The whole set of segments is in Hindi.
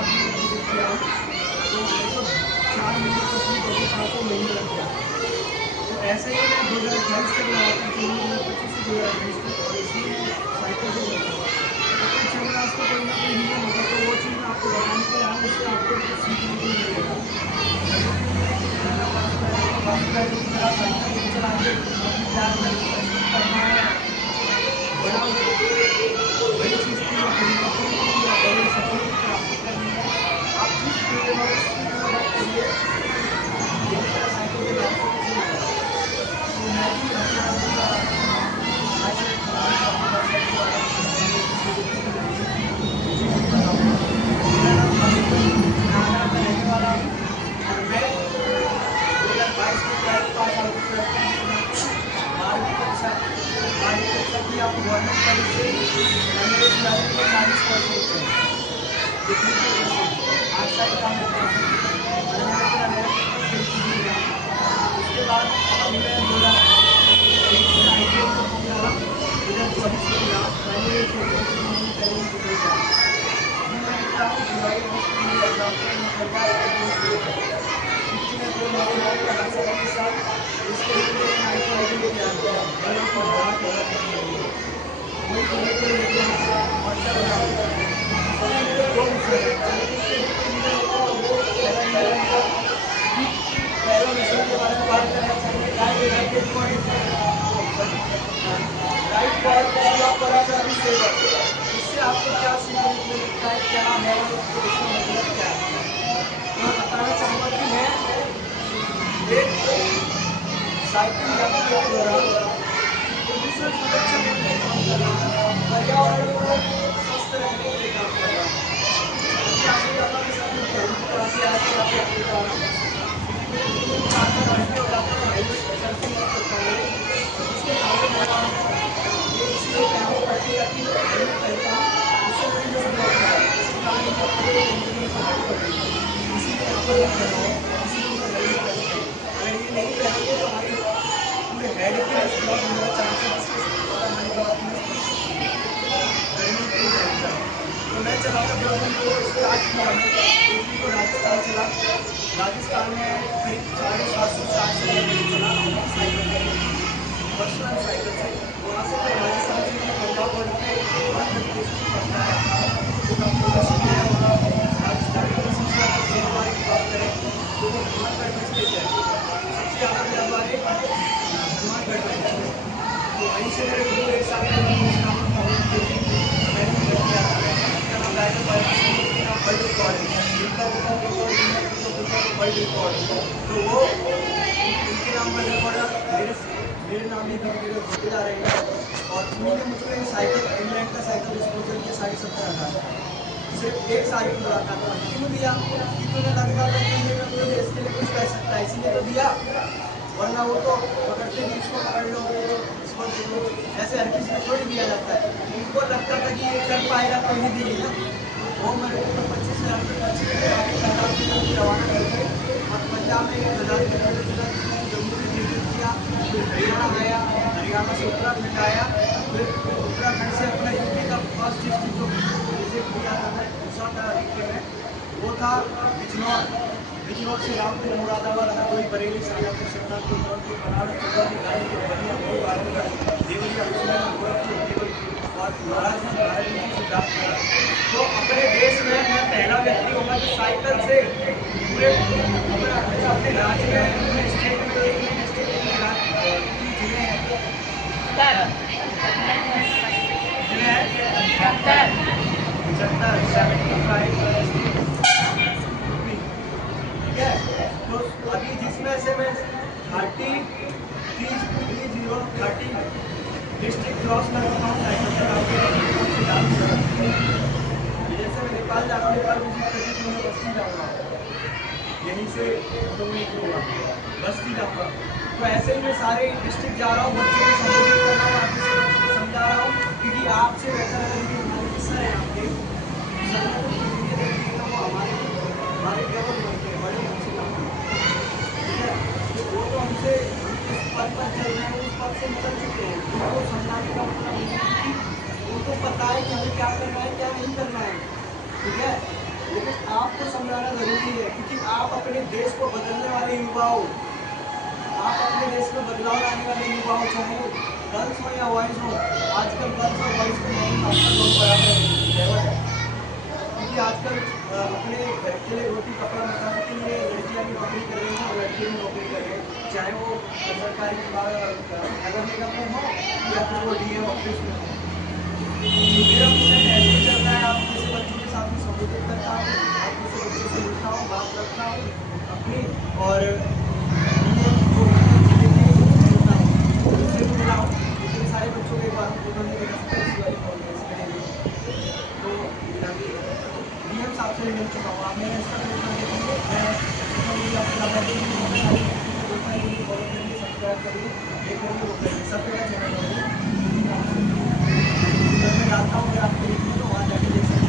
आपने विजिट किया हो तो मेरे को 4 महीने कंप्लीट हो गए, 400 महीने लग गया। तो ऐसे ही मैं 2028 तक लगातार चलूँ, 2025 से 2028 तक, और इसमें साइकिल से चलता हूँ। तो कुछ अगर आपको कोई ना कोई रीज़न होगा तो वो चीज़ मैं आपको बताने के लिए आया हूँ, उससे आपको भी कुछ सीखने को मिलेगा। जैसे कि मेरा फर्स्ट प्रायोरिटी मेरा साइकिल नहीं चलाएंगे, अपनी प्यार में अचीव करना है, बड़ा बड़ी चीज़ की या बड़ी नौकरी की या बड़े सपने की प्राप्ति करनी है। आप जिस फील्ड में उस फील्ड में वर्क करिए, यही मेरा साइकिल के नाम से कुछ नहीं है। तो मैं भी अपना अभी लाइसेंस बनाने का मोटरसाइकिल वाला जो सुजुकी की डिज़ाइन उसी में कर रहा हूँ। मेरा नाम अभिमन्यु, मैं आगरा का रहने वाला हूँ, और मैं 2022 में 12th पास आउट, 12th करने के बाद में 12वीं कक्षा की आपको गवर्नमेंट कॉलेज से, मेरे 11वीं में 40% थे लिखने के परसेंट, आर्ट साइड का 100% और मैंने पूरा 11th फेल की थी एग्जाम। उसके बाद अभी मैं 2023 में ITI का फॉर्म डाला, 2024 में लास्ट फाइनल ईयर के एग्जाम, 3 महीने पहले ही रिजल्ट आया। अभी मैं निकला हूँ जुलाई अगस्त में मेरे एग्जाम पे, मैं फरवरी का कोर्स ले रहा हूँ, क्योंकि मैं 2 नौकरियाँ भी लगा सकूँ इस साल, जिसके लिए मैंने ITI के लिए तैयार किया है, बड़ी की बात है करने के लिए। तो वही करने के लिए निकला हूँ और चल रहा हूँ। इसमें मेरे 2 मिशन हैं। चलने के जो रीज़न होता है वो पहला रीज़न रहेगा कि पहला मिशन के बारे में बात करें अपन, right right point, right for सेवा कर्मचारी सेवक। इससे आपको क्या सीखने को मिलता है, क्या है इसका मतलब क्या है? तो मैं बताना चाहूँगा कि मैं एक साइकिल यात्रा के दौरान प्रदूषण संरक्षण के लिए काम कर रहा हूँ, पर्यावरण को स्वस्थ रखने के लिए काम कर रहा हूँ। अभी आपको बता मैं सर पहली की क्लास से आजकल आपको अपडेट आ रहा हूँ, क्योंकि मेरे दिन में 4-4 घंटे हो जाते हैं हाईवे सर्फिंग करता हुए, जिसके कारण मेरा ये इसलिए पहननी पड़ती है कि हेलमेट पहनता हूँ, उससे मेरी मुंह ब्लॉक है, इसके कारण मुझे अपने को कहीं ना कहीं तकलीफ पड़ रही है, इसीलिए यहाँ पर मैं खड़ा हूँ, इसीलिए मैं हेलमेट पहनता हूँ। अगर ये नहीं पहनेंगे तो हमारे पूरे हेड के ब्लॉक होने का चांस है, जिसके द्वारा हमारी बात में गर्मी इतनी रहता है। तो मैं चला था, जब उनको स्टार्ट किया मैं एक दिन तो राजस्थान चला, राजस्थान में करीब 750 से 800 किलोमीटर चला अपनी साइकिल से, खुद की पर्सनल साइकिल से। वहाँ से फिर राजस्थान से मैं पंजाब बॉर्डर पे मध्य प्रदेश में पहुँचा है, जो डॉक्टर मशीन है वहाँ राजस्थान की सबसे ज़्यादा भीड़भाड़ की बात करें तो वो हनुमानगढ़ में स्थित है, सबसे ज़्यादा भीड़भाड़ हनुमानगढ़ में है। तो वहीं से मेरे गुरु एक साल पहले मुझे नामक पवन दिए थे, मैंने उन्हें किया था, उनका नाम राइडर बायोटिक्स, उनके नाम वर्ल्ड रिकॉर्ड है, जिनका बुक रिकॉर्ड दुनिया बुक ऑफ वर्ल्ड रिकॉर्ड। तो वो उनके नाम वर्ल्ड रिकॉर्ड मेरे नाम ही धीरे धीरे होते जा रहे हैं। और उन्हीं ने मुझको ये साइकिल, इंग्लैंड का साइकिल डिस्पोजल के 70,500 का सिर्फ एक साल की मुलाकात में क्यों दिया? क्योंकि उन्हें लगता था कि ये अपने देश के लिए कुछ कर सकता है, इसीलिए तो दिया, वरना वो तो पकड़ते भी इसको पकड़ लो, इसको दे दो, ऐसे हर किसी को थोड़ी दिया जाता है। उनको लगता था कि ये कर पाएगा तो ही दिए ना। वो मेरे को 25,000 रुपये खर्च करके काफ़ी तादाद में करके रवाना कर गए, और पंजाब में 1,000 किलोमीटर तक जम्मू से विजिट किया, फिर हरियाणा आया, हरियाणा से उत्तराखंड आया, फिर उत्तराखंड से अपना यूपी का फर्स्ट डिस्ट्रिक्ट जो विजिट किया था मैं दूसरा था वीके में, वो था बिजनौर। बिजनौर से रामपुर, मुरादाबाद, हरदोई, बरेली, शाजापुर, सुल्तानपुर, जौनपुर, बनारस, चंदौली, गाजीपुर, बलिया, मऊ, आजमगढ़, देवरिया, कुशीनगर, गोरखपुर, देवलपुर और महाराजगंज, नारायणगंज, सिद्धार्थनगर। तो अपने देश में मैं पहला व्यक्ति होगा जो साइकिल से पूरे अपने राज्य में, अपने स्टेट में, एक नहीं डिस्ट्रिक्ट, कितनी जिले हैं, जिले हैं 75, 75 यूपी, ठीक है। तो अभी जिसमें से मैं 30 डिस्ट्रिक्ट क्रॉस कर चुका हूँ साइकिल से, जैसे मैं नेपाल जा रहा हूँ, नेपाल विजिट करके फिर मैं बस्ती जाऊँगा, यहीं से तो निकलूँगा बस्ती जाऊँगा। तो ऐसे ही मैं सारे डिस्ट्रिक्ट जा रहा हूँ, बच्चों को संबोधित कर रहा हूँ, आगे से बच्चों को समझा रहा हूँ, क्योंकि आपसे बेहतर अगर ये हमारे सर हैं आपके सर ने तो इंजीनियर रखी है, वो हमारे गवर्नमेंट के बड़े हमसे काम करते हैं, ठीक है। तो वो तो हमसे जिस पद पर चल रहे हैं उस पद से निकल चुके हैं, उनको समझाने का मतलब नहीं है, क्योंकि उनको पता है कि हमें क्या करना है क्या नहीं करना है, ठीक है। लेकिन आपको समझाना जरूरी है, क्योंकि आप अपने देश को बदलने वाले युवा हो। आप अपने देश में बदलाव लाने वाले युवा हो, चाहे वो गर्ल्स हो या बॉयज हो। आजकल गर्ल्स और बॉयज को नहीं मानता, लोग बराबर है। क्योंकि आजकल अपने घर के लिए रोटी कपड़ा मकान के लिए लड़कियां भी नौकरी कर रही हैं और लड़के भी नौकरी कर रहे हैं, चाहे वो सरकारी नगर निगम में हो या फिर वो डीएम ऑफिस में हो। मेरा मिशन ऐसे ही चलता है, आप जैसे बच्चों के साथ में संबोधित करता हूँ, आप जैसे बच्चों से मिलता हूँ, बात करता हूँ अपनी, और जो जिले के मिलता हूँ उनसे भी मिला हूँ। इतने सारे बच्चों के एक बार फोटो नहीं दिखा सकता इसी वाली कॉन्फ्रेंस के लिए। तो डीएम साहब से मिल चुका हूँ। आप मेरा इंस्टाग्राम पर देखेंगे, मैं सोशल मीडिया पर ज़्यादा दिन बहुत सारी चीज़ें प्रोफाइल मुझे फॉलो करिए, सब्सक्राइब करिए, ये करिए वो करिए, सब मेरा चैनल है। मैं डालता हूँ, अगर आपको देखनी तो वहाँ जाके देख सकते हैं।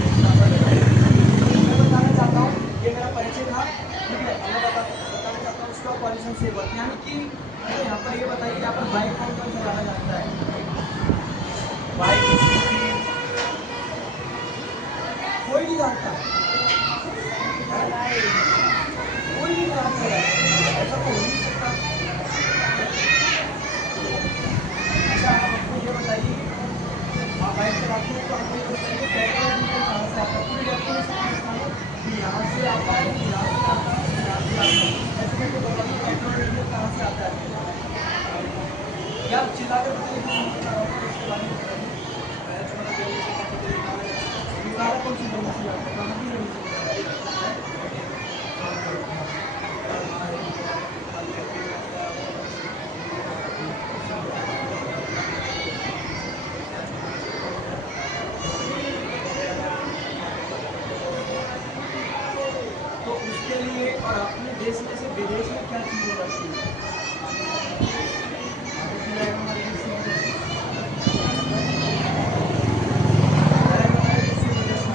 मैं बताना चाहता हूँ, ये मेरा परिचय था, ठीक है। मैं बताना चाहता हूँ स्टॉक पॉल्यूशन सेवर, यानी कि अच्छा यहाँ पर ये बताइए, यहाँ पर बाइक कौन कौन चलाना जानता है? बाइक, स्कूटी, कोई नहीं जानता, कोई नहीं जानता है, ऐसा तो हो नहीं सकता। अच्छा आप हमको ये बताइए, आप बाइक चलाते हैं तो हमको ये बताइए पेट्रोल डीजल कहाँ से आता है? पूरी डेफिनेशन बताओ कि यहाँ से आता है, कि यहाँ से आता है, कि यहाँ से आता है, ऐसे करके बताइए पेट्रोल डीजल कहाँ से आता है? क्या आप चिल्ला कर बताइए, मैं नहीं बता रहा हूँ, उसके बारे में बताइए। मैं तुम्हारा जल्दी से काम करके निकाला कौन सी जल्दी से आता है, कहाँ की जल्दी से निकाला है? तो उसके लिए और अपने देश में से विदेश में क्या चीज़ें जाती है? आगे की जाएगा हमारे देश से विदेश। किसकी वजह से?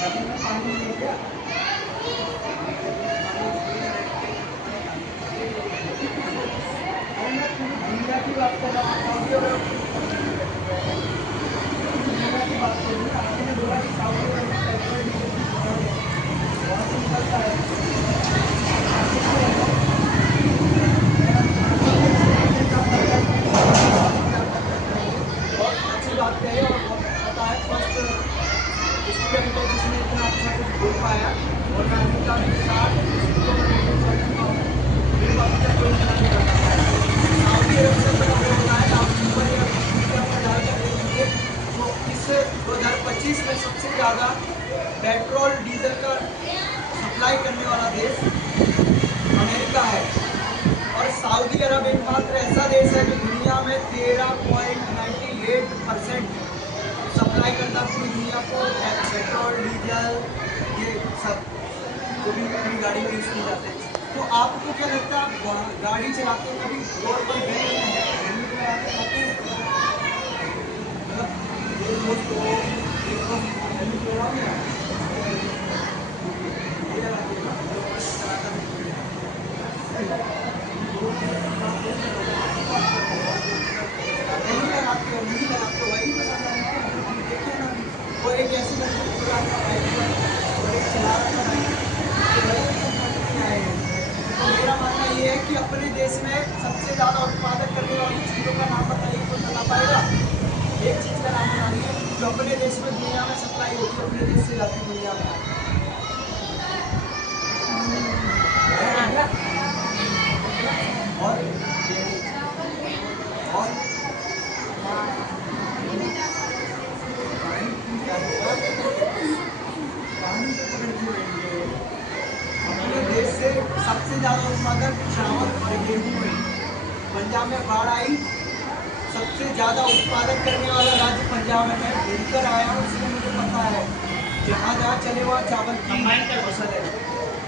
नदी में पानी नहीं है क्या? अरे मैं पूरी दुनिया की बात कर रहा हूँ, सऊदी अरब की दुनिया की बात करूँ ना। आपने बोला कि सऊदी अरब में पेट्रोल डीजल की दुकान है, वहाँ से निकलता है। बहुत अच्छी बात कही और बहुत पता है, फर्स्ट स्टूडेंट है जिसने इतना अच्छा कुछ बोल पाया, और मैं अभी का भी 60 स्कूलों में मीटिंग कर चुका हूँ, मेरे को अभी तक कोई मना नहीं कर पाता है। सऊदी अरब से बड़ा हो रहा है, आप ऊपर या मीडिया पर डाल कर देखेंगे तो इस 2025 में सबसे ज़्यादा पेट्रोल डीजल का सप्लाई करने वाला देश अमेरिका है। और सऊदी अरब एकमात्र ऐसा देश है जो दुनिया में 13.98% सप्लाई करता पूरी दुनिया को पेट्रोल डीजल, ये सब जो भी अपनी गाड़ी में यूज़ किए जाते हैं। तो आपको क्या लगता है, आप गाड़ी चलाते हैं कभी रोड पर गए हैं, हेलमेट लगा के जाते हैं? मतलब एक दोस्त को एक दोस्त हेलमेट लगाओ ना, ये लगाते हैं ना, चलाता है। नहीं लगाते हो, नहीं लगाते हो, वही तो समझा रहे हैं। अभी देखिए ना, वो एक ऐसे लड़के को बुला रहा था बाइक पर और एक चला रहा था बाइक, तो वही तो समझ में आए हैं। तो मेरा मानना ये है कि अपने देश में सबसे ज़्यादा उत्पादन करने वाली चीज़ों का नाम बताइए, कोई बता पाएगा? एक चीज़ का नाम बताइए जो अपने देश में दुनिया में सप्लाई होती है, अपने देश से जाती दुनिया में। और और पानी पे पकड़ के रहेंगे। अपने देश से सबसे ज़्यादा उत्पादन चावल और गेहूं है। पंजाब में बाढ़ आई, सबसे ज़्यादा उत्पादन करने वाला राज्य पंजाब है। मैं घूमकर आया हूँ, इसलिए मुझे पता है, जहाँ जहाँ चले वहाँ चावल की फसल है।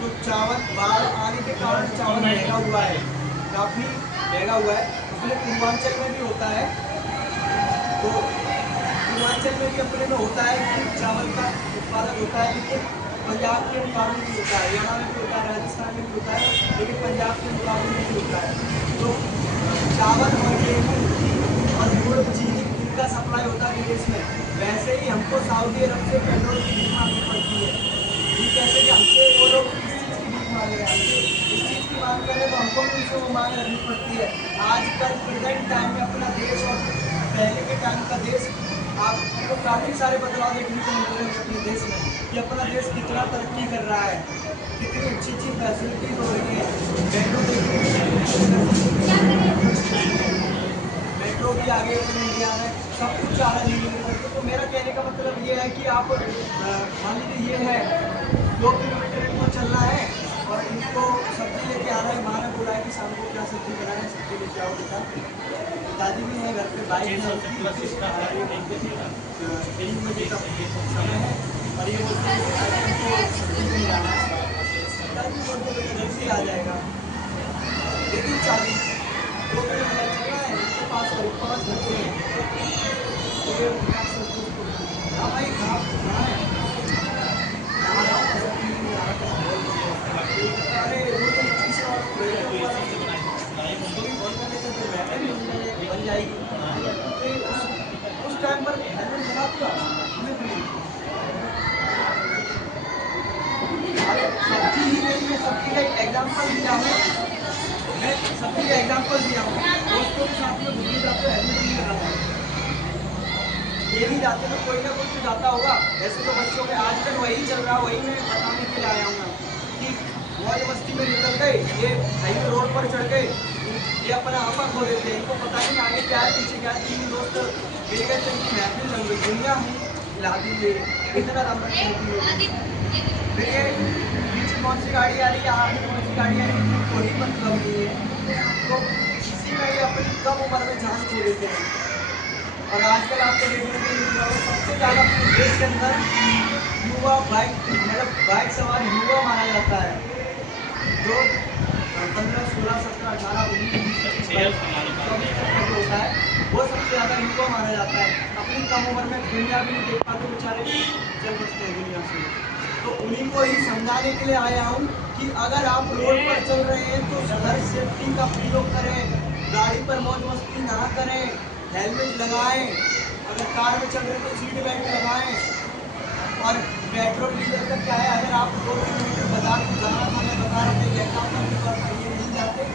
तो चावल बाढ़ आने के कारण चावल महंगा हुआ है, काफ़ी महंगा हुआ है। उसमें पूर्वांचल में भी होता है, तो पूर्वांचल में भी अपने में होता है कि चावल का उत्पादन होता है, लेकिन पंजाब के मुकाबले नहीं होता है। हरियाणा में भी होता है, राजस्थान में भी होता है, लेकिन पंजाब के मुकाबले नहीं होता है। तो चावल और गेहूँ और गुड़, चीनी का सप्लाई होता है विदेश में, वैसे ही हमको सऊदी अरब से पेट्रोल की भीख मांगनी पड़ती है। ये कैसे कि हमसे वो लोग इस चीज़ की भीख मांग रहे हैं, हमसे इस चीज़ की मांग कर रहे हैं तो हमको भी उनसे वो मांग रखनी पड़ती है। आजकल प्रेजेंट टाइम में अपना देश और पहले के टाइम का देश आपको काफ़ी सारे बदलाव देखने को मिल रहे हैं अपने देश में, कि अपना देश कितना तरक्की कर रहा है, कितनी अच्छी अच्छी फैसिलिटीज हो रही है। मेट्रो भी आ गई अपने इंडिया में, सब कुछ आ रहा है धीरे धीरे करके। तो मेरा कहने का मतलब ये है कि आप मान लीजिए ये है 2 किलोमीटर इनको चलना है और इनको सब्जी लेके आना है। माँ ने बोला है कि शाम को क्या सब्जी बनाए, सब्जी लेके आओ बेटा। दादी भी है घर पे, बाइक है 3 बजे का समय है और ये बोलते हैं आज हमको सब्जी नहीं लाना है। दादी बोलते बेटा जल्दी आ जाएगा, लेकिन 2 किलोमीटर चलना है, इसके पास करीब 5 घंटे हैं। तो ये हाँ भाई कहाँ है, आ रहा हूँ, अरे वो तो चीज़ और बन जाएगी। तो उस टाइम पर बना पूरा हमें सब्जी ही नहीं है, सब्जी का एक एग्जाम्पल दिया हूँ मैं, सब्जी का एग्जाम्पल दिया हूँ। दोस्तों के साथ में घूमने जाते हैं, हेलमेट नहीं लगाता है, ये नहीं जाते तो कोई ना कोई तो जाता होगा। ऐसे तो बच्चों के आजकल वही चल रहा, वही मैं बताने के लिए आया हूँ कि मौज मस्ती में निकल गए, ये हाईवे रोड पर चढ़ गए, ये अपना आपा खो देते हैं, इनको पता नहीं आगे क्या है पीछे क्या है। 3 दोस्त मिल गए तो इनकी महफिल जम गई, दुनिया ही हिला दी, ये इतना दम रखती है। फिर ये पीछे कौन सी गाड़ी आ रही है, आगे कौन सी गाड़ी आ रही है, कोई मतलब नहीं है। तो इसी में ये अपनी कम उम्र में जान खो देते हैं। और आजकल आपको देखने को मिल रहा है सबसे ज़्यादा अपने देश के अंदर युवा बाइक मतलब बाइक सवार युवा माना जाता है, जो 15, 16, 17, 18, 19, 20, 24 तक जो होता है वो सबसे ज़्यादा युवा माना जाता है। अपनी कम उम्र में दुनिया भी नहीं देख पाते बेचारे, चल बसते हैं दुनिया से। तो उन्हीं को ही समझाने के लिए आया हूँ कि अगर आप रोड पर चल रहे हैं तो हर सेफ्टी का प्रयोग करें, गाड़ी पर मौज मस्ती ना करें, हेलमेट लगाएं, अगर कार में चल रहे हैं तो सीट बेल्ट लगाएं। और पेट्रोल डीजल का क्या है, अगर आप 2 किलोमीटर बाजार को जाना था, मैं बता रहा था एग्जाम्पल के तौर पर, ये नहीं जाते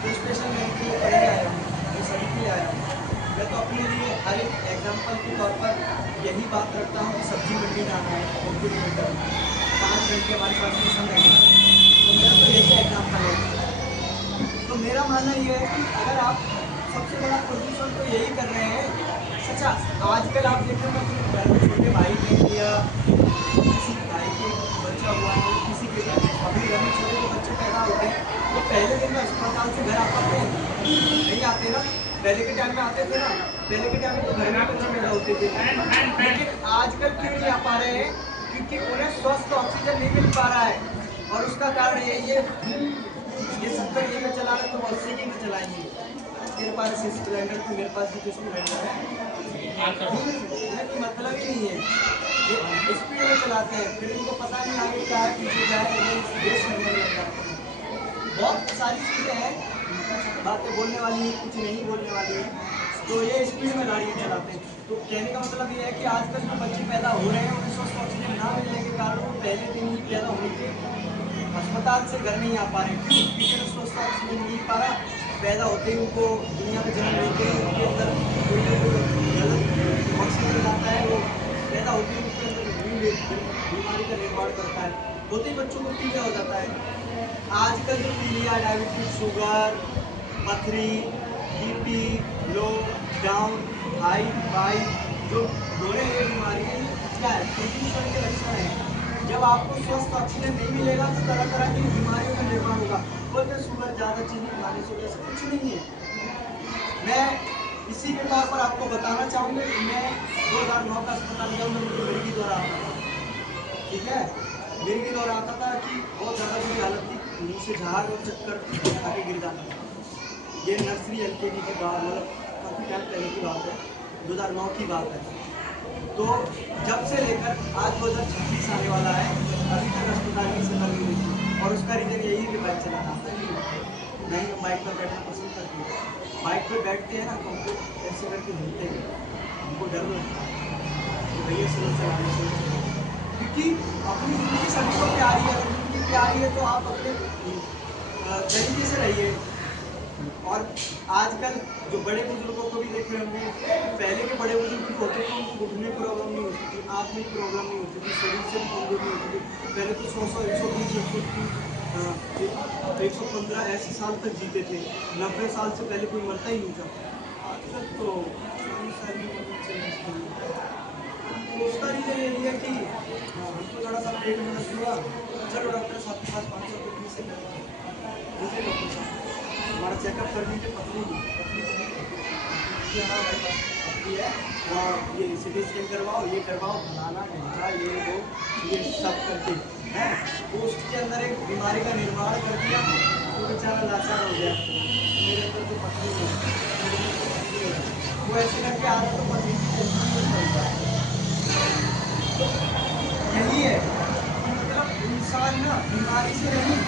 तो स्पेशल मैं इनके लिए पढ़ने आया हूँ, मैं सभी के लिए आया हूँ। मैं तो अपने लिए हर एक एग्जाम्पल के तौर पर यही बात रखता हूँ कि सब्जी मंडी जाना है 2 किलोमीटर, 5 घंटे हमारे पास में समय है, तो मेरा तो यही एग्जाम्पल है। तो मेरा मानना ये है कि अगर आप सबसे बड़ा प्रदूषण तो यही कर रहे हैं। अच्छा आजकल आप देखें तो अपने घर में छोटे भाई बहन या किसी भाई के बच्चा हुआ है, किसी के अपने घर में छोटे जो बच्चे पैदा होते हैं तो पहले दिन में अस्पताल से घर आ पाते हैं, नहीं आते ना, पहले के टाइम में आते थे ना, पहले के टाइम में तो घर में बच्चे पैदा होते थे। लेकिन आजकल क्यों नहीं आ पा रहे हैं, क्योंकि उन्हें स्वस्थ ऑक्सीजन नहीं मिल पा रहा है। और उसका कारण यही है ये 70 की में चला रहे तो 80 की में चलाएंगे। मेरे पास स्प्लेंडर तो मेरे पास भी स्प्लेंडर है, मतलब ही नहीं है, ये स्पीड में चलाते हैं, फिर इनको पता नहीं आगे क्या है पीछे क्या है, रेस करने लग जाते हैं। बहुत सारी चीज़ें हैं, कुछ बातें बोलने वाली है, कुछ नहीं बोलने वाली है, तो ये स्पीड में गाड़ियाँ चलाते हैं। तो कहने का मतलब ये है कि आजकल जो बच्चे पैदा हो रहे हैं उन्हें स्वस्थ ऑक्सीजन ना मिलने के कारण वो पहले दिन ही पैदा होने के अस्पताल से घर नहीं आ पा रहे। क्यों? क्योंकि स्वस्थ ऑक्सीजन मिल पा रहा, पैदा होते ही उनको दुनिया में जन्म लेते ही उनके अंदर कोई ना कोई गलत ऑक्सीजन जाता है, वो पैदा होते ही उनके अंदर बीमारी का निर्माण करता है, होते ही बच्चों को पीलिया हो जाता है। आजकल जो पीलिया, डायबिटीज, शुगर, पथरी, बीपी, लो, डाउन, हाई, फाई जो हो रहे हैं बीमारियाँ, क्या है प्रदूषण के लक्षण हैं। जब आपको स्वस्थ ऑक्सीजन नहीं मिलेगा तो तरह तरह की बीमारियों का निर्माण होगा। बोलते शुगर ज़्यादा चीनी खाने से ऐसा कुछ नहीं है। मैं इसी के तौर पर आपको बताना चाहूँगा कि मैं 2009 का अस्पताल गया, मैं मुझे मिर्गी द्वारा आता था, ठीक है, मिर्गी द्वारा आता था कि बहुत ज़्यादा बुरी हालत थी, मुँह से झाग और चक्कर खा के गिर जाता था। ये नर्सरी LKG की बात, मतलब काफ़ी टाइम पहले की बात है, 2009 की बात है। तो जब से लेकर आज 2026 आने वाला है, अभी तक अस्पताल की सेवा नहीं हुई थी। और उसका रीज़न यही है कि बाइक चलाना आता नहीं, हम बाइक पर बैठना पसंद करते हैं। बाइक पर बैठते हैं ना तो हमको ऐसे करके हिलते हैं, हमको डर लगता है कि भैया स्लो चलाना चाहिए, क्योंकि अपनी ज़िंदगी सभी को प्यारी है। अगर ज़िंदगी प्यारी है तो आप अपने तरीके से रहिए। और आजकल जो बड़े बुजुर्गों को भी देख रहे होंगे, पहले के बड़े बुजुर्ग जो होते थे उनको घुटने में प्रॉब्लम नहीं होती थी, आँख में प्रॉब्लम नहीं होती थी, शरीर से भी कमजोर नहीं होती थी। पहले तो 100 120 115 ऐसे साल तक जीते थे। 90 साल से पहले कोई मरता ही नहीं था। आजकल तो 40 साल की उम्र में चल रही है। तो उसका रीज़न यही है कि हमको थोड़ा सा पेट में दर्द हुआ, चलो डॉक्टर साहब के पास 500 रुपये फीस है, ठीक है डॉक्टर साहब हमारा चेकअप कर लीजिए, पतली हाँ भाई पतली है, और ये सिटी स्कैन करवाओ, ये करवाओ, फलाना ढिमका, ये वो, ये सब करके हैं पोस्ट के अंदर एक बीमारी का निर्माण कर दिया। वो बेचारा लाचार हो गया, मेरे अंदर तो पतली नहीं है, वो ऐसे करके आ रहा तो पतली चलता। यही है कि मतलब इंसान ना बीमारी से नहीं,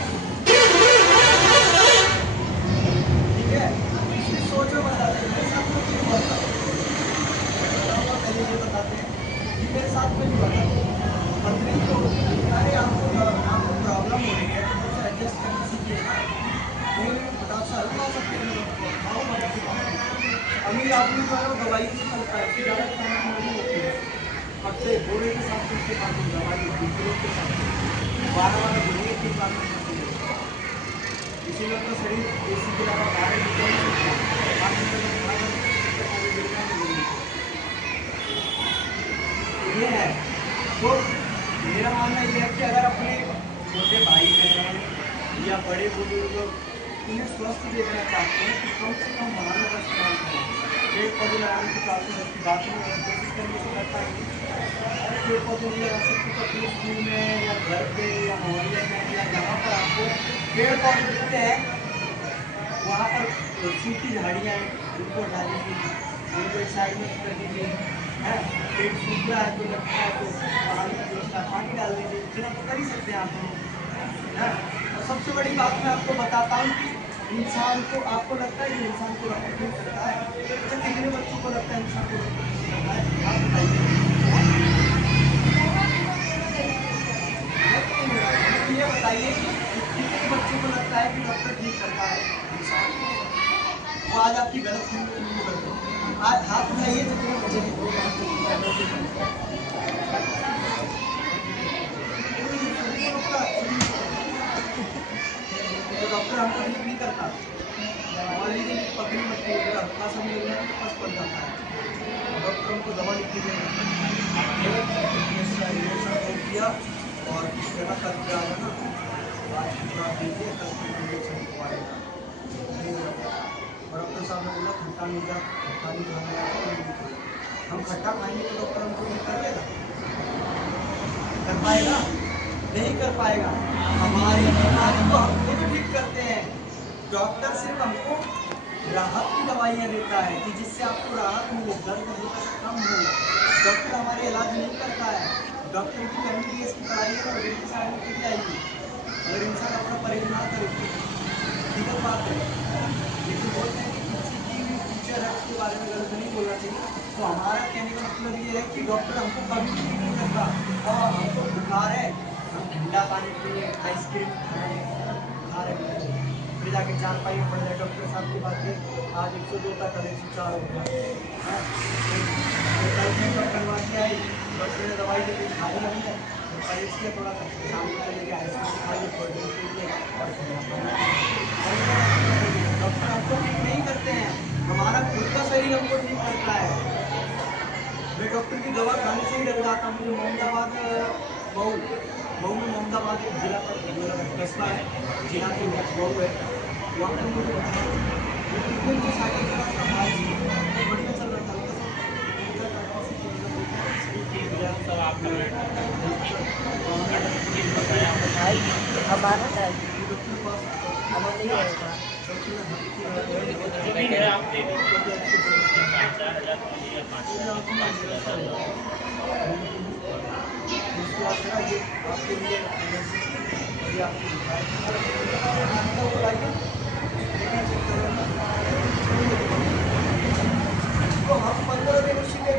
ठीक है, इसकी सोच में बताते हैं। मेरे साथ में भी हुआ था, पहले ये बताते हैं कि मेरे साथ में भी हुआ था। पत्नी तो अरे आपको प्रॉब्लम हो रही है तो उसे एडजस्ट करना सीखिए ना, नहीं फटाक से हल्का सकते हैं, खाओ अमीर आदमी जो है वो दवाई से चलता है, ज़्यादा खाना नहीं होती है, हफ्ते घोड़े के साथ उसके पास दवाई होती है, किलो के साथ 12 घोड़े के पास होती है। इसीलिए तो शरीर एसी के अलावा बाहर निकल नहीं सकता, 5 मिनट में खाना सारे गिरना नहीं। ये है तो मेरा मानना ये है कि अगर अपने छोटे भाई बहन या बड़े बुजुर्ग उन्हें स्वस्थ देखना चाहते हैं तो कम से कम वाहनों का इस्तेमाल करें। पेड़ पौधे लगाने की 410 की बात नहीं है, कोशिश करेंगे तो कर पाएंगे। अरे पेड़ पौधे नहीं लगा सकते तो अपने स्कूल में या घर पे या मोहल्ले में या जहाँ पर आपको पेड़ पौधे दिखते हैं वहाँ पर सूखी झाड़ियाँ हैं उनको हटा दीजिए, उनको एक साइड में कर दीजिए, है पेड़ सूख रहा है तो लगता है तो पानी की व्यवस्था, पानी डाल दीजिए, इतना तो कर ही सकते हैं आप लोग, है। और सबसे बड़ी बात मैं आपको बताता हूँ कि इंसान को, आपको लगता है कि इंसान को डॉक्टर ठीक करता है? अच्छा कितने बच्चों को लगता है इंसान को डॉक्टर ठीक करता है? आप बताइए, ये बताइए कि कितने बच्चों को लगता है कि डॉक्टर ठीक करता है इंसान को? वो आज आपकी गलत फहमी कर दो। आज हाथ उठाइए जितने बच्चे हैं, तो डॉक्टर हमको ठीक नहीं करता। मान लीजिए कि पकड़ी मट्टी अगर हल्का सा भी लग जाए तो फंस पड़ जाता है, डॉक्टर हमको दवा लिख के देगा, इंजेक्शन किया और इस जगह कल पे आ जाना, आज पूरा दीजिए, कल फिर इंजेक्शन लगवाएगा, नहीं हो जाता। और डॉक्टर साहब ने बोला खट्टा नहीं जा, खट्टा नहीं खाना है, हम खट्टा खाएंगे तो डॉक्टर हमको ठीक कर देगा? कर पाएगा? नहीं कर पाएगा। हमारी बीमारी को हम खुद ठीक करते हैं। डॉक्टर सिर्फ हमको राहत की दवाइयाँ देता है कि जिससे आपको राहत मिले, दर्द हल्का सा कम हो। डॉक्टर हमारे इलाज नहीं करता है। डॉक्टर की MBBS की पढ़ाई है और ब्रिटिश आर्मी की जाएगी, अगर इंसान अपना परहेज ना करे तो हकीकत बात है। लेकिन बोलते हैं कि किसी की भी टीचर है उसके बारे में गलत नहीं बोलना चाहिए। तो हमारा कहने का मतलब ये है कि डॉक्टर हमको कभी भी ठीक नहीं करता। और हमको बुखार है, हम ठंडा पानी पिए, आइसक्रीम खाएं, बुखार है हमको, फिर जाके 4 पाई में पड़ जाए डॉक्टर साहब की बात है, आज 102 था कल 104 हो गया है, फिर कल चेकअप करवा के आई, डॉक्टर ने दवाई दे दी, खाई हमने, परहेज किया थोड़ा सा, शाम को चले गए आइसक्रीम खाइए, कोल्ड ड्रिंक पीजिए और ठंडा पानी। डॉक्टर हमको ठीक नहीं करते हैं, हमारा खुद का शरीर हमको ठीक करता है। मैं डॉक्टर की दवा खाने से ही डर जाता हूँ। मुझे मोहम्मदाबाद मऊ मऊ में मोहम्मदाबाद एक जिला पर कस्बा है, जिला की मऊ है, वहाँ पर मुझे वो कितने मुझे साइकिल चला था, बारिश में बहुत बढ़िया चल रहा था, हल्का सा पूजा करता हूँ कि मतलब देखा शरीर टूट गया सब आपका भाई हमारा टाइम डॉक्टर के पास अब नहीं रहेगा। डॉक्टर ने हाथ की उसके बाद मेरा ये आपके लिए एनर्जी और ये आपकी बुखार को लाइए, देखिए चेक करो, तो हम 15 दिन उसी के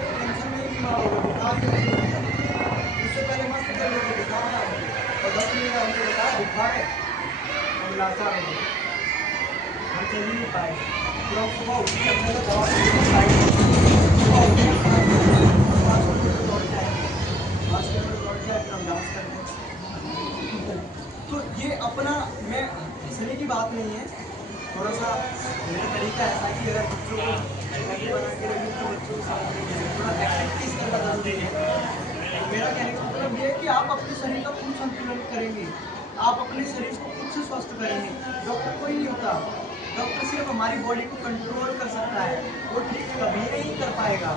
है। फिर हम सुबह उठ के अपने को दवा सुबह उठे 5 किलोमीटर दौड़ के आए, 5 किलोमीटर दौड़ के आए, फिर हम डांस करते हैं। तो ये अपना, मैं हंसने की बात नहीं है, थोड़ा सा मेरा तरीका ऐसा है कि अगर बच्चों को एक्टिव बना के रखें तो बच्चों को समझने के लिए थोड़ा एक्टिविटीज करना जरूरी है। मेरा कहने का मतलब ये है कि आप अपने शरीर का खुद संतुलन करेंगे, आप अपने शरीर को खुद से स्वस्थ करेंगे। डॉक्टर कोई नहीं होता, डॉक्टर सिर्फ हमारी बॉडी को कंट्रोल कर सकता है, वो ठीक कभी नहीं कर पाएगा।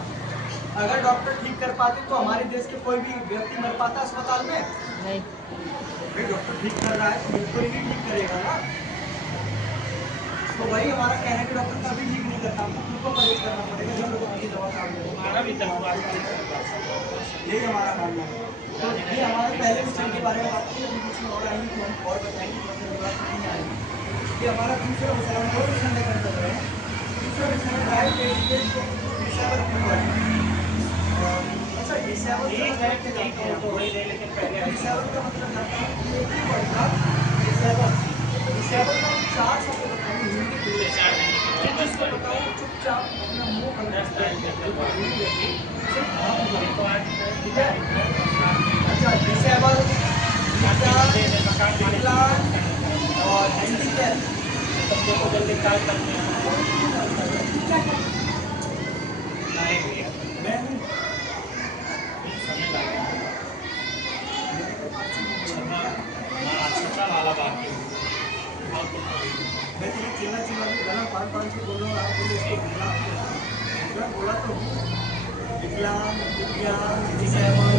अगर डॉक्टर ठीक कर पाते तो हमारे देश के कोई भी व्यक्ति मर पाता अस्पताल में नहीं। भाई डॉक्टर ठीक कर रहा है तो बिल्कुल ही ठीक करेगा ना। तो वही हमारा कहना है कि डॉक्टर कभी ठीक नहीं करता, आपको खुद को परहेज करना पड़ेगा जब लोगों की दवा काम यही हमारा मानना है। तो ये हमारे पहले मिशन के बारे में बात की, अभी कुछ और आएंगे तो हम और बताएंगे, नहीं आएंगे। ये हमारा दूसरा मिशन, हम 2 मिशन लेकर चल रहे हैं। दूसरा मिशन है राइट डिसेबल पीपल। अच्छा डिसेबल का मतलब जानते हैं, एक ही वर्ड था डिसेबल। डिसेबल का 4 शब्द बताएंगे हिंदी में, जिसको बताओ चुपचाप अपना मुंह बंद ठीक है। अच्छा डिसेबल, विकलांग और हैंडीकैप शब्दों को जल्दी काल करते हैं। मैं तुम्हें चिल्ला चिल्ला के गला पान से बोल रहा हूँ, आप बोलो इसको विकलांग, बोला तो विकलांग, दिव्यांग, डिसेबल,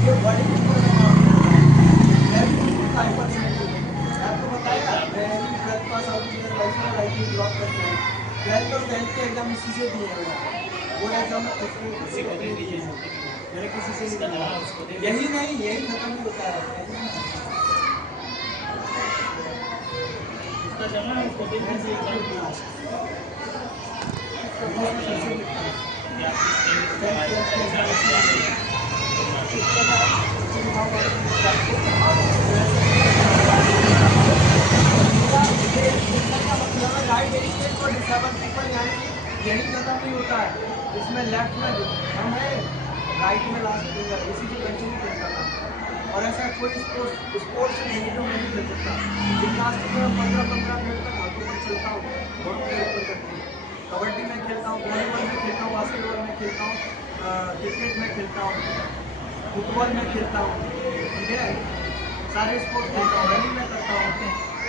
ये बॉडी के ऊपर आपको बताया। मैं 12th पास आउट किया, लाइफ ड्रॉप करते हैं, 12th और 10th के एग्जाम इसी से दिए हैं। बोर्ड एग्जाम में किसी को नहीं दिए हैं, मैंने किसी से नहीं दिया। यही नहीं, यही खत्म नहीं होता है इसका जमा इसको देखने से डिसेबल पीपल यानी यही खत्म नहीं होता है। इसमें लेफ्ट में हम है, राइट में लास्ट फिंगर, इसी से कंटिन्यू करता था। और ऐसा कोई स्पोर्ट्स रिलेटेड में नहीं खेल सकता। जिम्नास्टिक में 15-15 मिनट तक हाथों पर चलता हूँ, घोड़ों के ऊपर करती हूँ, कबड्डी में खेलता हूँ, वॉलीबॉल में खेलता हूँ, बास्केटबॉल में खेलता हूँ, क्रिकेट में खेलता हूँ, फुटबॉल में खेलता हूँ, ठीक है, सारे स्पोर्ट्स खेलता हूँ, रनिंग में करता हूँ।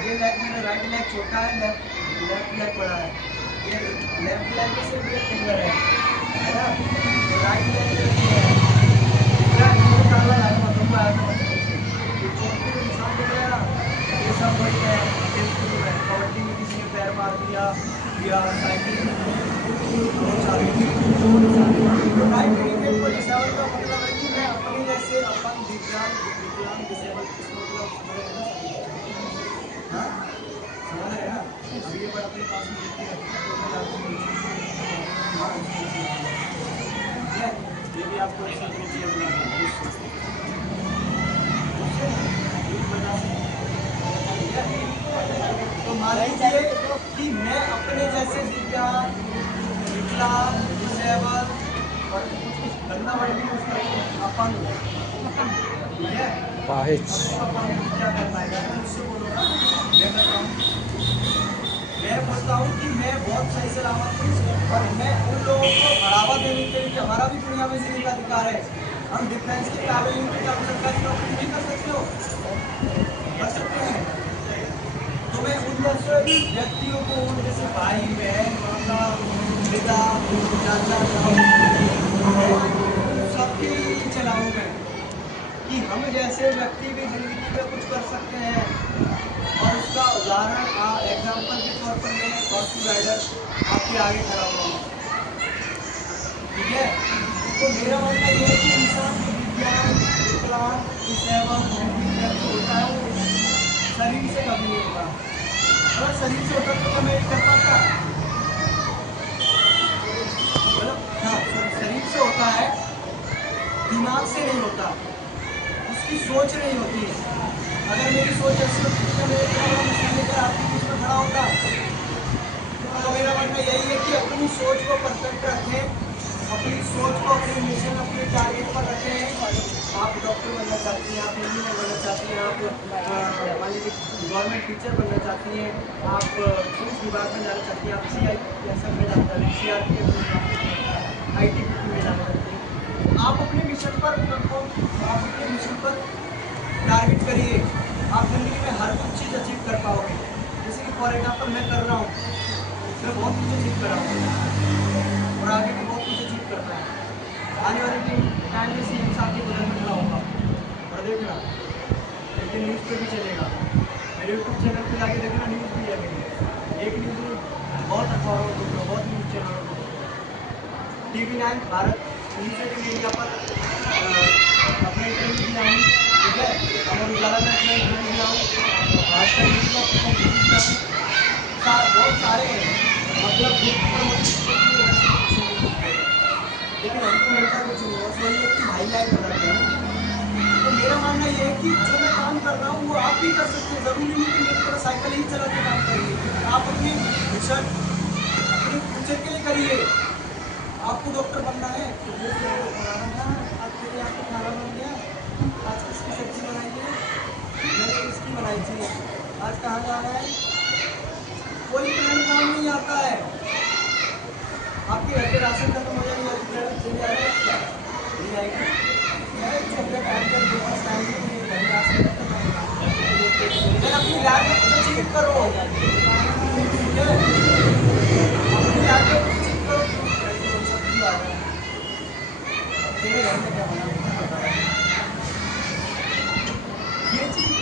ये लेग मेरा राइट लेग छोटा है, लेफ्ट लेग बड़ा है। ये लेफ्ट लेग में सिर्फ एक फिंगर है ना, तो राइट लेग में काला है, मतलब आया था बचपन से। ये चोटी में निशान दिख रहा है ना, ये सब वही है, कबड्डी में किसी ने पैर मार दिया या साइकिल राइट विकेट को डिसेबल का मतलब है कि मैं अपने जैसे अपन विकलांग डिसेबल हाँ समझ रहे हैं ना। अभी ये बात अपने पास में देखते हैं, ये भी आपको तो मान लीजिए कि मैं अपने जैसे दिव्यांग, विकलांग, डिसेबल और कुछ गंदा वर्ड भी यूज करेंगे, अपंग, ठीक है। क्या कर पाएगा, मुझसे बोलो ना, मैं कर रहा हूँ। मैं बोलता हूँ कि मैं बहुत सही सलामत हूँ और मैं उन लोगों को बढ़ावा देने के लिए, हमारा भी दुनिया में जीने का अधिकार है। हम डिफेंस के काबिल नहीं थे, हम सरकारी नौकरी नहीं कर सकते हो, कर सकते हैं। तो मैं उन जैसे व्यक्तियों को, उन जैसे भाई बहन, माता पिता चाचा सबके लिए चलाऊँ मैं कि हम जैसे व्यक्ति भी जिंदगी में कुछ कर सकते हैं। और उसका उदाहरण एग्जाम्पल के तौर पर मैं हॉर्स राइडर आपके आगे खड़ा हुआ हूँ, ठीक है। तो मेरा मानना यह है कि इंसान जो विज्ञान, विकलांग, डिसेबल, हैंडीकैप होता है वो शरीर से कभी नहीं होता। अगर शरीर से होता तो मैं ये कर पाता, मतलब हाँ शरीर से होता है, दिमाग से नहीं होता। उसके आपकी सोच नहीं होती है। अगर मेरी सोच ऐसी होती तो मैं इतना बड़ा मशीन लेकर आपके बीच में खड़ा होता। तो मेरा मानना यही है कि अपनी सोच को परफेक्ट रखें, अपनी सोच को अपने मिशन अपने टारगेट पर रखें। आप डॉक्टर बनना चाहती हैं, आप इंजीनियर बनना चाहती हैं, आप मान लीजिए गवर्नमेंट टीचर बनना चाहती हैं, आप पुलिस विभाग में जाना चाहती हैं, आप CISF में जाना चाहती हैं, CRPF में जाना चाहती हैं, ITBP में जाना चाहती हैं। आप अपने मिशन पर आप अपने मिशन पर टारगेट करिए, आप जिंदगी में हर कुछ चीज़ अचीव कर पाओगे। जैसे कि फॉर एग्जाम्पल मैं कर रहा हूँ, मैं बहुत कुछ अचीव कर रहा हूँ और आगे भी बहुत कुछ अचीव करना है। आने वाले टाइम में CM साहब के बगल में खड़ा होगा और देखना एक दिन न्यूज़ पे भी चलेगा। मेरे यूट्यूब चैनल पे जाके देखना, न्यूज़ भी है मेरी। एक न्यूज़ नहीं, बहुत अखबारों को, बहुत न्यूज़ चैनलों को, TV9 भारत, न्यूज़ 18 इंडिया पर अपना इंटरव्यू दिया हूँ, ठीक है। अमर उजाला में अपना इंटरव्यू दिया हूँ, भास्कर न्यूज़ में अपना इंटरव्यू दिया हूँ। बहुत सारे हैं, मतलब बुक प्रमोशन, लेकिन हमको मिलता कुछ नहीं, बस वही है कि भाई लाइक हो जाते हैं। तो मेरा मानना ये है कि जो मैं काम कर रहा हूँ वो आप भी कर सकते हैं। ज़रूरी नहीं कि मेरी तरह साइकिल ही चला के काम करिए। आप अपनी मिशन अपने फ्यूचर के लिए करिए। आपको डॉक्टर बनना है तो वो बनाना है। आपके लिए आपको खाना बन गया, आज किसकी सब्जी बनाई है, मैंने इसकी बनाई थी, आज कहाँ जाना है, कोई प्लान काम नहीं आता है। आपके घर के राशन खत्म हो जाएंगे, चले आ रहे क्या नहीं आएगी, टाइम पर मेरे पास टाइम नहीं है, घर में राशन खत्म आएगा। लेकिन अपनी लाइफ में कुछ अचीव करो, ठीक है, अपनी लाइफ में कुछ अचीव करो। सब्जी आ रहा है, तेरे घर में क्या बना ये चीज़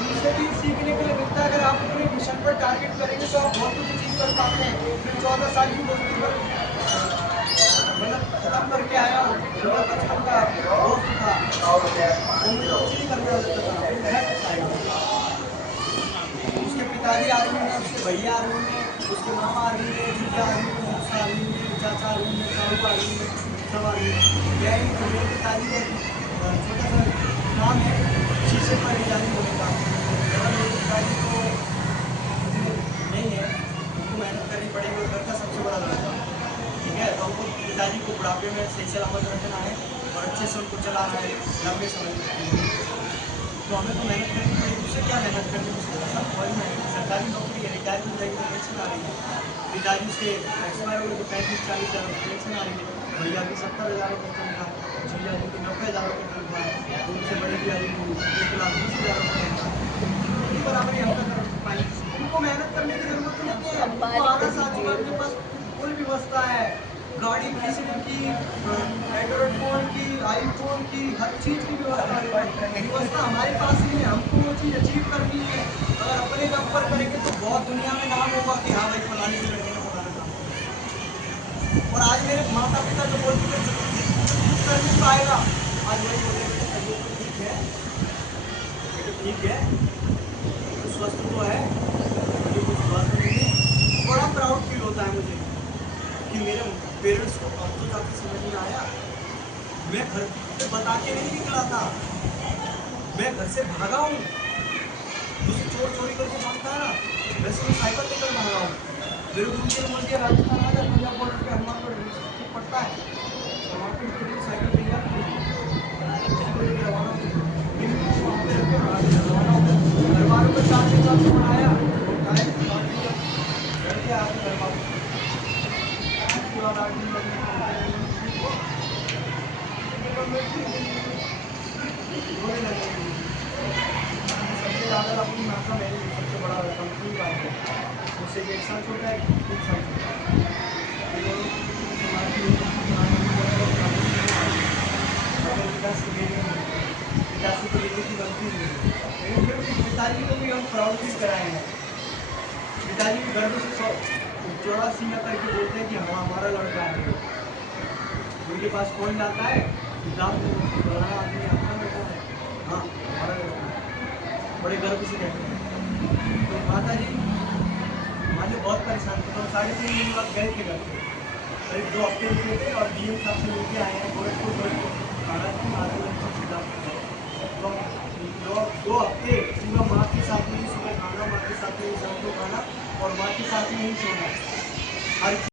उनसे भी सीखने के लिए मिलता है। अगर आप अपने मिशन पर टारगेट करेंगे तो आप बहुत कुछ अचीव कर पाते हैं। मैं 14 साल की दोस्ती पर मतलब खत्म करके आया हूँ। मेरा बचपन का दोस्त था, वो मुझे कुछ नहीं करने देता था। उसके पिताजी आर्मी में, उसके भैया आर्मी में, उसके मामा आर्मी में, जीजा आर्मी में, मौसा आर्मी में, चाचा आर्मी में, ताऊ आर्मी में, सब आर्मी में। यही तो मेरे पिताजी का छोटा सा काम है, शीशे पर डिजाइनिंग होने का। अगर मेरे पिताजी को नहीं है, उनको मेहनत करनी पड़ेगी और घर का सबसे बड़ा लड़का, ठीक है, तो हमको पिताजी को बुढ़ापे में सही सलामत रखना है और अच्छे से उनको चलाना है लंबे समय तक। तो हमें तो मेहनत करनी पड़ेगी। उससे क्या मेहनत करनी है, सब फौज में सरकारी नौकरी है, रिटायर हो जाएगी तो पेंशन आ रही है। पिताजी उसके एक्सपायर हो गए तो 35-40 हज़ार पेंशन आ रही है। भैया की 70,000 रुपये तनख्वाह है, जीजा जी की 90,000 रुपये तनख्वाह है, उनसे बड़े भैया जी की 1,20,000 रुपये तनख्वाह है। उनकी बराबरी हम कर पाएंगे। उनको मेहनत करने की जरूरत नहीं है, उनको आना साथ चुका, उनके पास फुल व्यवस्था है, गाड़ी खींचने की, एंड्रॉइड फोन की, आईफोन की, हर चीज़ की व्यवस्था है। व्यवस्था हमारे पास ही है, हमको वो चीज़ अचीव करनी है। अगर अपने दम पर करेंगे तो बहुत दुनिया में नाम होगा कि हाँ भाई फलाने के लड़के ने फलाना काम किया। और आज मेरे माता पिता जो बोलते थे कुछ कर नहीं पाएगा, आज वही बोल रहे हैं तबीयत तो ठीक है, ये तो ठीक है, तो स्वस्थ तो है, मुझे कुछ हुआ तो नहीं है। बड़ा प्राउड फील होता है मुझे कि मेरे पेरेंट्स को अब तो जाके समझ में आया। मैं घर से बता के नहीं निकला था, मैं घर से भागा हूँ। जैसे चोर चोरी करके भागता है ना, वैसे मैं साइकिल लेकर भागा हूँ। मेरे गुरु जी ने बोल दिया राजस्थान आ जा, पंजाब बॉर्डर पे हनुमानगढ़ डिस्ट्रिक्ट पड़ता है, तो वहाँ पे छोटी साइकिल तैयार की, उसी को लेकर रवाना हुई। वहाँ पे रख के रवाना हो गया। घर वालों को 4 दिन बाद फोन आया, डायरेक्ट बात हुई, घर के आके घर वालों उसके बाद 8 दिन बाद रोने लगे। सबसे ज़्यादा अपनी मात्रा मेरी सबसे बड़ा कंपनी का है, उससे 1 साल छोटा है, 3 साल छोटा है। ये दोनों समाज की पिताजी को लेने की गलती नहीं है, लेकिन फिर भी पिताजी को भी हम प्राउड फील कराए हैं। पिताजी को गर्व से चौड़ा सीना करके बोलते हैं कि हाँ हमारा लड़का है। उनके पास कौन जाता है, किताब फलाना आदमी आपका लड़का है, हाँ हमारा लड़का है, बड़े गर्व से कहते हैं। तो माता जी माँ जी बहुत परेशान थे, तो 3.5 दिन बाद गए थे घर पे, करीब 2 हफ्ते रुके थे और DM साहब से मिलके आए हैं गोरखपुर। तो हम नहीं छोड़ा। हर